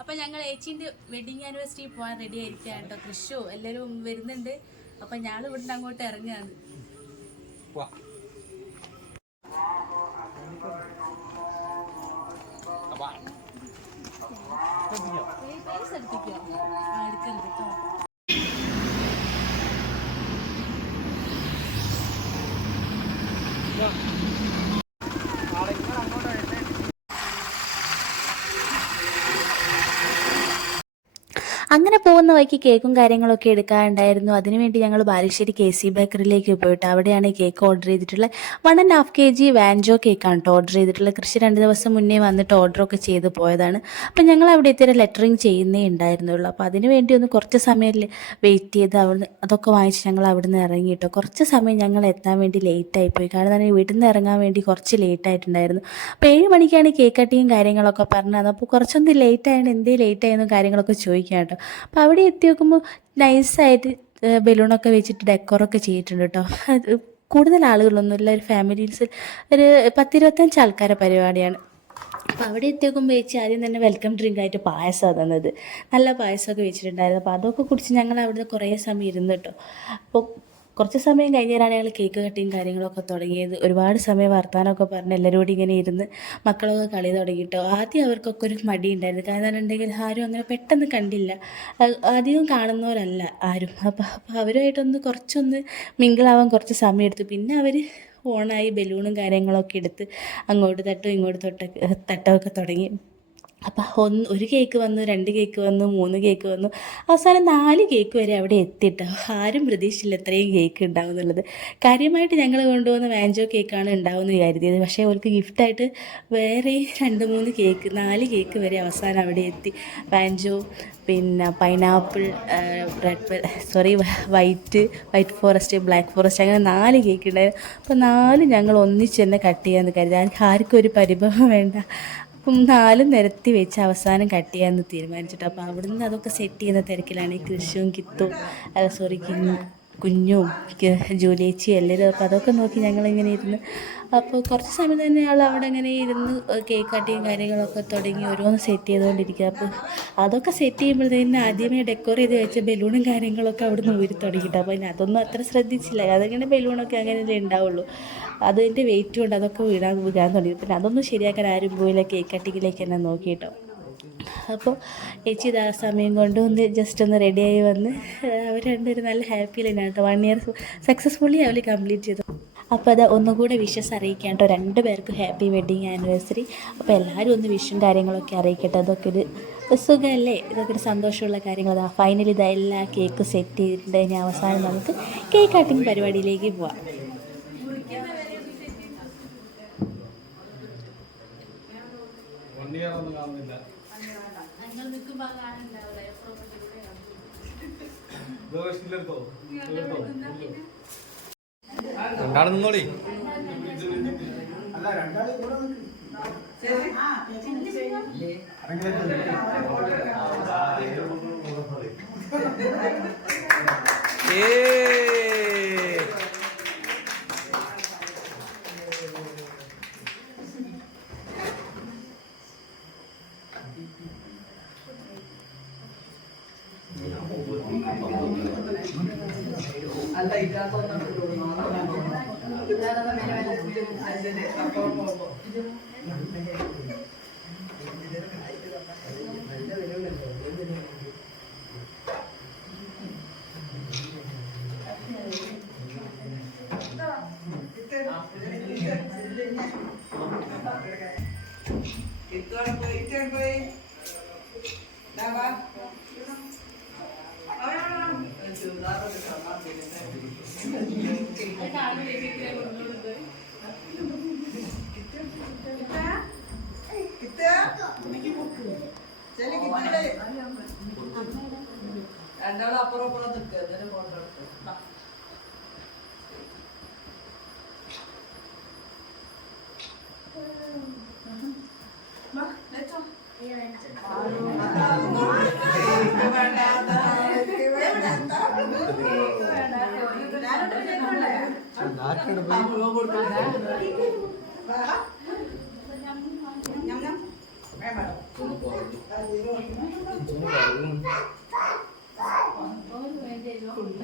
അപ്പം ഞങ്ങൾ ഏച്ചീൻ്റെ wedding anniversary പോകാൻ റെഡി ആയിരിക്കുകയാണ് കേട്ടോ. കൃഷോ എല്ലാവരും വരുന്നുണ്ട്. അപ്പം ഞങ്ങൾ ഇവിടുന്ന് അങ്ങോട്ട് ഇറങ്ങുകയാണ്. പൈസ എടുപ്പിക്കോ? എടുക്കരുത് കേട്ടോ. അങ്ങനെ പോകുന്ന വഴിക്ക് കേക്കും കാര്യങ്ങളൊക്കെ എടുക്കാറുണ്ടായിരുന്നു. അതിനുവേണ്ടി ഞങ്ങൾ ബാലുശ്ശേരി KC ബേക്കറിയിലേക്ക് പോയിട്ട് അവിടെയാണ് കേക്ക് ഓർഡർ ചെയ്തിട്ടുള്ളത്. 1.5 kg വാൻജോ കേക്കാണ് കേട്ടോ ഓർഡർ ചെയ്തിട്ടുള്ളത്. കൃഷി 2 ദിവസം മുന്നേ വന്നിട്ട് ഓർഡറൊക്കെ ചെയ്ത് പോയതാണ്. അപ്പം ഞങ്ങൾ അവിടെ എത്തിയ ലെറ്ററിങ് ചെയ്യുന്നേ ഉണ്ടായിരുന്നുള്ളൂ. അപ്പോൾ അതിന് വേണ്ടി ഒന്ന് കുറച്ച് സമയം വെയിറ്റ് ചെയ്ത് അവിടുന്ന് അതൊക്കെ വാങ്ങിച്ച് ഞങ്ങൾ അവിടുന്ന് ഇറങ്ങി കേട്ടോ. കുറച്ച് സമയം ഞങ്ങൾ എത്താൻ വേണ്ടി ലേറ്റായിപ്പോയി. കാരണം തന്നെ വീട്ടിൽ നിന്ന് ഇറങ്ങാൻ വേണ്ടി കുറച്ച് ലേറ്റായിട്ടുണ്ടായിരുന്നു. അപ്പോൾ 7 മണിക്കാണ് കേക്ക് കട്ടിയും കാര്യങ്ങളൊക്കെ പറഞ്ഞത്. അപ്പോൾ കുറച്ചൊന്ന് ലേറ്റായാണ്, എന്തേ ലേറ്റായെന്നും കാര്യങ്ങളൊക്കെ ചോദിക്കാം കേട്ടോ. അപ്പോൾ അവിടെ എത്തി നോക്കുമ്പോൾ നൈസായിട്ട് ബലൂണൊക്കെ വെച്ചിട്ട് ഡെക്കോറൊക്കെ ചെയ്തിട്ടുണ്ട് കേട്ടോ. കൂടുതൽ ആളുകളൊന്നുമില്ല, ഒരു ഫാമിലീസ് ഒരു 10-25 ആൾക്കാരുടെ പരിപാടിയാണ്. അപ്പോൾ അവിടെ എത്തി നോക്കുമ്പോൾ ചേച്ചി ആദ്യം തന്നെ വെൽക്കം ഡ്രിങ്ക് ആയിട്ട് പായസമാണ് തന്നത്. നല്ല പായസമൊക്കെ വെച്ചിട്ടുണ്ടായിരുന്നു. അപ്പോൾ അതൊക്കെ കുടിച്ച് ഞങ്ങൾ അവിടെ കുറേ സമയം ഇരുന്നു കേട്ടോ. അപ്പോൾ കുറച്ച് സമയം കഴിഞ്ഞാലാണ് ഞങ്ങൾ കേക്ക് കട്ടിയും കാര്യങ്ങളൊക്കെ തുടങ്ങിയത്. ഒരുപാട് സമയം വർത്താനമൊക്കെ പറഞ്ഞ് എല്ലാവരും കൂടി ഇങ്ങനെ ഇരുന്ന് മക്കളൊക്കെ കളി തുടങ്ങിയിട്ടോ. ആദ്യം അവർക്കൊക്കെ ഒരു മടി ഉണ്ടായിരുന്നു. കാരണം ഉണ്ടെങ്കിൽ ആരും അങ്ങനെ പെട്ടെന്ന് കണ്ടില്ല, അധികം കാണുന്നവരല്ല ആരും. അപ്പോൾ അവരുമായിട്ടൊന്ന് കുറച്ചൊന്ന് മിങ്കിളാവാൻ കുറച്ച് സമയം എടുത്തു. പിന്നെ അവർ ഓണായി ബലൂണും കാര്യങ്ങളൊക്കെ എടുത്ത് അങ്ങോട്ട് തട്ടും ഇങ്ങോട്ട് തട്ടമൊക്കെ തുടങ്ങി. അപ്പം ഒരു കേക്ക് വന്നു, 2 കേക്ക് വന്നു, 3 കേക്ക് വന്നു, അവസാനം 4 കേക്ക് വരെ അവിടെ എത്തിയിട്ടോ. ആരും പ്രതീക്ഷിച്ചില്ല ഇത്രയും കേക്ക് ഉണ്ടാവും എന്നുള്ളത്. കാര്യമായിട്ട് ഞങ്ങൾ കൊണ്ടുപോകുന്ന വാൻജോ കേക്കാണ് ഉണ്ടാവുമെന്ന് കരുതിയത്. പക്ഷേ അവർക്ക് ഗിഫ്റ്റായിട്ട് വേറെ 2-3 കേക്ക്, 4 കേക്ക് വരെ അവസാനം അവിടെ എത്തി. വാൻജോ, പിന്നെ pineapple, white forest, black forest, അങ്ങനെ 4 കേക്ക് ഉണ്ടായിരുന്നു. അപ്പോൾ 4 ഞങ്ങൾ ഒന്നിച്ച് തന്നെ കട്ട് ചെയ്യാമെന്ന് കരുതി. ആർക്കും ഒരു പരിഭവം വേണ്ട. അപ്പം 4 നിരത്തി വെച്ച് അവസാനം കട്ട് ചെയ്യാമെന്ന് തീരുമാനിച്ചിട്ട്. അപ്പോൾ അവിടുന്ന് അതൊക്കെ സെറ്റ് ചെയ്യുന്ന തിരക്കിലാണ് ഈ കൃഷിയും കുഞ്ഞും ജൂലിയേച്ചിയും എല്ലാവരും. അപ്പോൾ അതൊക്കെ നോക്കി ഞങ്ങളിങ്ങനെ ഇരുന്ന്. അപ്പോൾ കുറച്ച് സമയം തന്നെ ആൾ അവിടെ അങ്ങനെ ഇരുന്ന് കേക്ക് കട്ടിയും കാര്യങ്ങളൊക്കെ തുടങ്ങി ഓരോന്ന് സെറ്റ് ചെയ്തുകൊണ്ടിരിക്കുക. അപ്പോൾ അതൊക്കെ സെറ്റ് ചെയ്യുമ്പോഴത്തേനും ആദ്യമേ ഡെക്കോർ ചെയ്ത് വെച്ച ബലൂണും കാര്യങ്ങളൊക്കെ അവിടെ നിന്ന് ഊരി തുടങ്ങിയിട്ട്. അപ്പോൾ ഇനി അതൊന്നും അത്ര ശ്രദ്ധിച്ചില്ല. അതങ്ങനെ ബലൂണൊക്കെ അങ്ങനെയല്ലേ ഉണ്ടാവുള്ളൂ. അതിൻ്റെ വെയിറ്റ് കൊണ്ട് അതൊക്കെ വീഴാൻ തുടങ്ങി. പിന്നെ അതൊന്നും ശരിയാക്കാൻ ആരും പോയില്ല, കേക്ക് കട്ടിങ്ങിലേക്ക് തന്നെ നോക്കിയിട്ടോ. അപ്പോൾ ചേച്ചി ഇതാ സമയം കൊണ്ട് ഒന്ന് ജസ്റ്റ് ഒന്ന് റെഡിയായി വന്ന് അവർ രണ്ടുപേരും നല്ല ഹാപ്പിയിൽ തന്നെയാണ് കേട്ടോ. 1 ഇയർ സക്സസ്ഫുള്ളി അവർ കംപ്ലീറ്റ് ചെയ്തു. അപ്പോൾ അത് ഒന്നുകൂടെ വിഷസ് അറിയിക്കാം കേട്ടോ. 2 പേർക്കും ഹാപ്പി വെഡിങ് ആനിവേഴ്സറി. അപ്പോൾ എല്ലാവരും ഒന്ന് വിഷും കാര്യങ്ങളൊക്കെ അറിയിക്കട്ടെ. അതൊക്കെ ഒരു സുഖമല്ലേ, ഇതൊക്കെ ഒരു സന്തോഷമുള്ള കാര്യങ്ങൾ. ഫൈനലി ഇതാ എല്ലാ കേക്ക് സെറ്റ് ചെയ്തിട്ടുണ്ട്. ഇനി അവസാനം നമുക്ക് കേക്ക് കട്ടിങ് പരിപാടിയിലേക്ക് പോവാം. രണ്ടാളും നിന്നോളി. അല്ല ഇല്ലാത്ത രണ്ടാളും അപ്പുറം അപ്പുറം നിൽക്കുക. ഫോട്ടോ എടുക്കുക.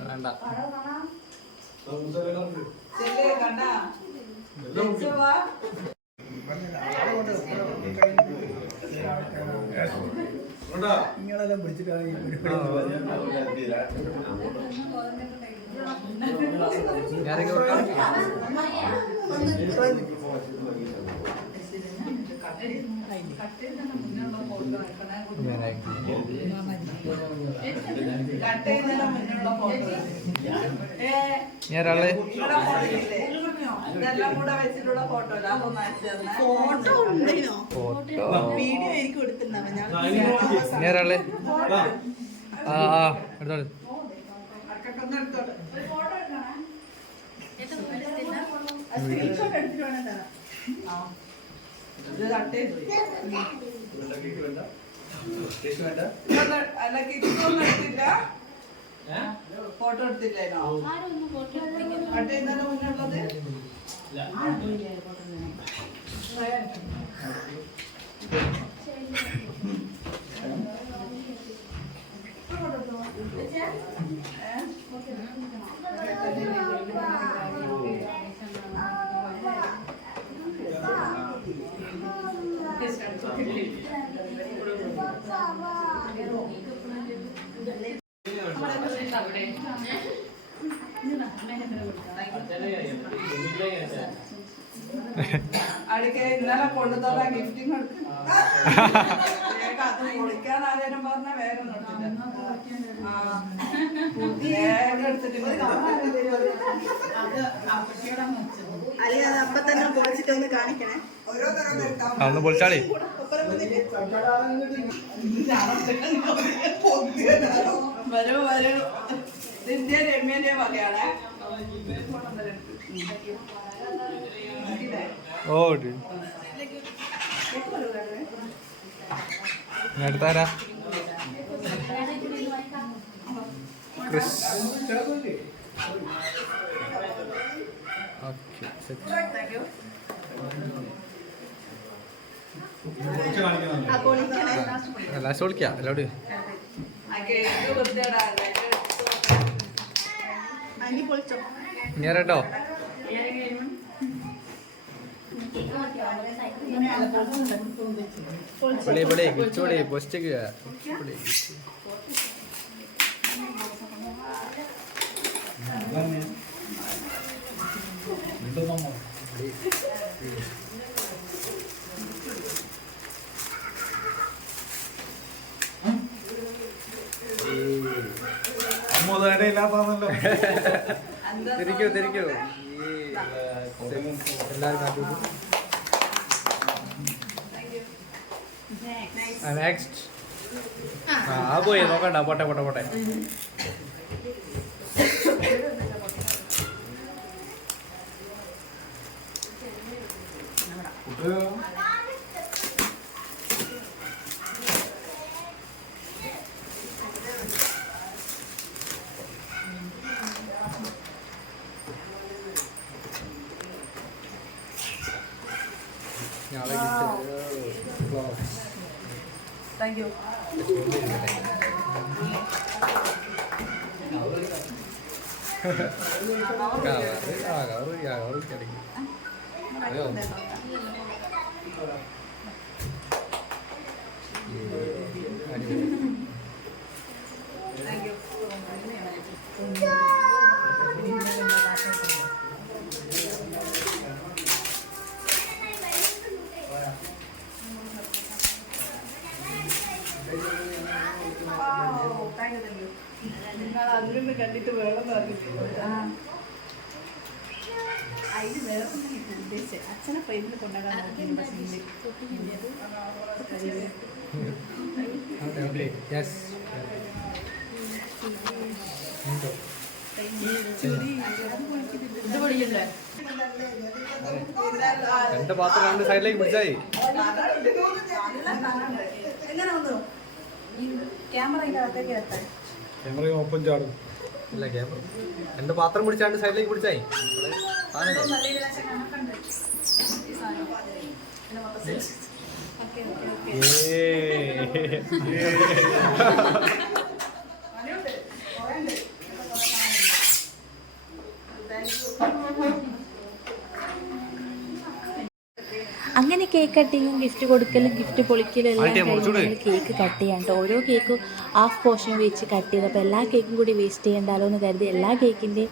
വേണ്ട ചെല്ലേ കണ്ടാ വാ നിങ്ങളെല്ലാം പിടിച്ചിട്ടാണ് ഞാനൊരാളെ ഇതെല്ലാം കൂടെ വെച്ചിട്ടുള്ള ഫോട്ടോ അതൊന്നും അയച്ചു തന്നെ ഫോട്ടോ ഉണ്ടോ? ഫോട്ടോ വീഡിയോ എനിക്ക് കൊടുത്തിട്ടുണ്ടാവും. ഞാനൊരാളെ ആ ആ എടുത്തോളൂ അല്ല കിച്ചൊന്നും എടുത്തില്ല ഫോട്ടോ എടുത്തില്ലേനോ കട്ട് ചെയ്യുന്നതിന് മുന്നുള്ളത് അടിക്കെ ഇന്നലെ കൊണ്ടുതന്ന ഗിഫ്റ്റിംഗ് എടുക്കും അത് പൊളിക്കാൻ ആരേലും പറഞ്ഞ വേഗം വേഗം എടുത്തിട്ട് അല്ലെങ്കിൽ അത് അപ്പൊ തന്നെ പൊളിച്ചിട്ടൊന്ന് കാണിക്കണേ. ഒന്ന് പൊളിച്ചാളി വരൂ വരൂ ഇതിന്റെ രമ്യന്റെ വകയാണ് ഓ എടുത്താരാ ലാസ്റ്റ് വിളിക്കാം എല്ലാവരും ഞാൻ കേട്ടോ പൊളി പൊളി കിച്ചോളി പൊസ്റ്റക്ക് പൊളി ഇല്ലാത്താണല്ലോ തിരിക്കോ തിരിക്കോ എല്ലാവരും കാട്ടു നെക്സ്റ്റ് ആ പോയി നോക്കണ്ട പോട്ടെ പോട്ടെ പോട്ടെ താങ്ക് യു നിങ്ങൾ അതിലൊന്ന് കണ്ടിട്ട് വേണം അതിന് വേറെ ഉദ്ദേശിച്ചത് അച്ഛനെ പൈപ്പിൽ കൊണ്ടുപോകാൻ രണ്ട് പാത്രം രണ്ട് സൈഡിലേക്ക് പിടിച്ചായി എങ്ങനെ വന്നു ക്യാമറ ഇതിനകത്തേക്ക് എത്താൻ ക്യാമറയും ഒപ്പം ചാടും ഇല്ല ക്യാമറ രണ്ട് പാത്രം പിടിച്ചാണ്ട് സൈഡിലേക്ക് പിടിച്ചായി അങ്ങനെ കേക്ക് കട്ടിങ്ങും ഗിഫ്റ്റ് കൊടുക്കലും ഗിഫ്റ്റ് പൊളിക്കലും എല്ലാം കഴിഞ്ഞ് ഞങ്ങൾ കേക്ക് കട്ട് ചെയ്യാൻ കേട്ടോ. ഓരോ കേക്കും ഹാഫ് പോർഷൻ വെച്ച് കട്ട് ചെയ്ത്, അപ്പോൾ എല്ലാ കേക്കും കൂടി വേസ്റ്റ് ചെയ്യണ്ടല്ലോ എന്ന് കരുതി എല്ലാ കേക്കിൻ്റെയും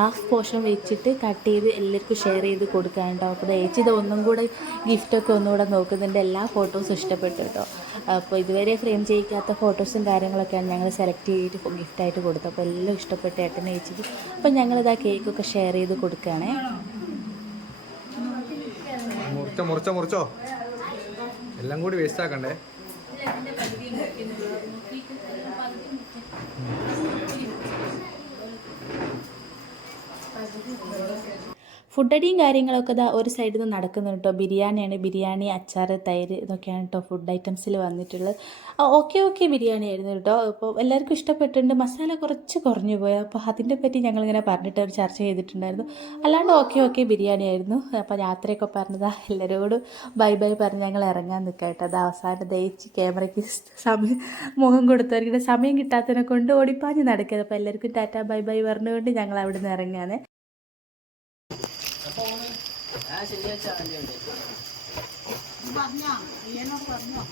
ഹാഫ് പോർഷൻ വെച്ചിട്ട് കട്ട് ചെയ്ത് എല്ലാവർക്കും ഷെയർ ചെയ്ത് കൊടുക്കാൻ കേട്ടോ. അപ്പോൾ ചേച്ചി ഇത് ഒന്നും കൂടെ ഗിഫ്റ്റൊക്കെ ഒന്നുകൂടെ നോക്കുന്നുണ്ട്. എല്ലാ ഫോട്ടോസും ഇഷ്ടപ്പെട്ടു കേട്ടോ. അപ്പോൾ ഇതുവരെ ഫ്രെയിം ചെയ്യിക്കാത്ത ഫോട്ടോസും കാര്യങ്ങളൊക്കെയാണ് ഞങ്ങൾ സെലക്ട് ചെയ്തിട്ട് ഗിഫ്റ്റായിട്ട് കൊടുത്തത്. അപ്പോൾ എല്ലാം ഇഷ്ടപ്പെട്ടു ഏട്ടനെ ചേച്ചിക്ക്. അപ്പോൾ ഞങ്ങളിത് ആ കേക്കൊക്കെ ഷെയർ ചെയ്ത് കൊടുക്കുകയാണേ. മുറിച്ചോ എല്ലാം കൂടി വേസ്റ്റ് ആക്കണ്ടേ. ഫുഡ് അടിയും കാര്യങ്ങളൊക്കെ ഇതാ ഒരു സൈഡിൽ നിന്ന് നടക്കുന്നുണ്ട് കേട്ടോ. ബിരിയാണിയാണ്, ബിരിയാണി, അച്ചാർ, തൈര് ഇതൊക്കെയാണ് കേട്ടോ ഫുഡ് ഐറ്റംസിൽ വന്നിട്ടുള്ളത്. ഓക്കെ ബിരിയാണി ആയിരുന്നു കേട്ടോ. അപ്പോൾ എല്ലാവർക്കും ഇഷ്ടപ്പെട്ടിട്ടുണ്ട്. മസാല കുറച്ച് കുറഞ്ഞു പോയി, അപ്പോൾ അതിനെ പറ്റി ഞങ്ങളിങ്ങനെ പറഞ്ഞിട്ട് ഒരു ചർച്ച ചെയ്തിട്ടുണ്ടായിരുന്നു. അല്ലാണ്ട് ഓക്കെ ബിരിയാണി ആയിരുന്നു. അപ്പോൾ യാത്രയൊക്കെ പറഞ്ഞതാ എല്ലാവരോടും ബൈ പറഞ്ഞ് ഞങ്ങൾ ഇറങ്ങാൻ നിൽക്കാം കേട്ടോ. അത് അവസാനം ദയിച്ച് ക്യാമറയ്ക്ക് മുഖം കൊടുത്തവർക്ക് സമയം കിട്ടാത്തതിനെ കൊണ്ട് ഓടിപ്പാഞ്ഞ് നടക്കുന്നത്. അപ്പോൾ എല്ലാവർക്കും ടാറ്റ ബൈ പറഞ്ഞുകൊണ്ട് ഞങ്ങൾ അവിടെ നിന്ന് ഇറങ്ങാനേ. പറഞ്ഞോ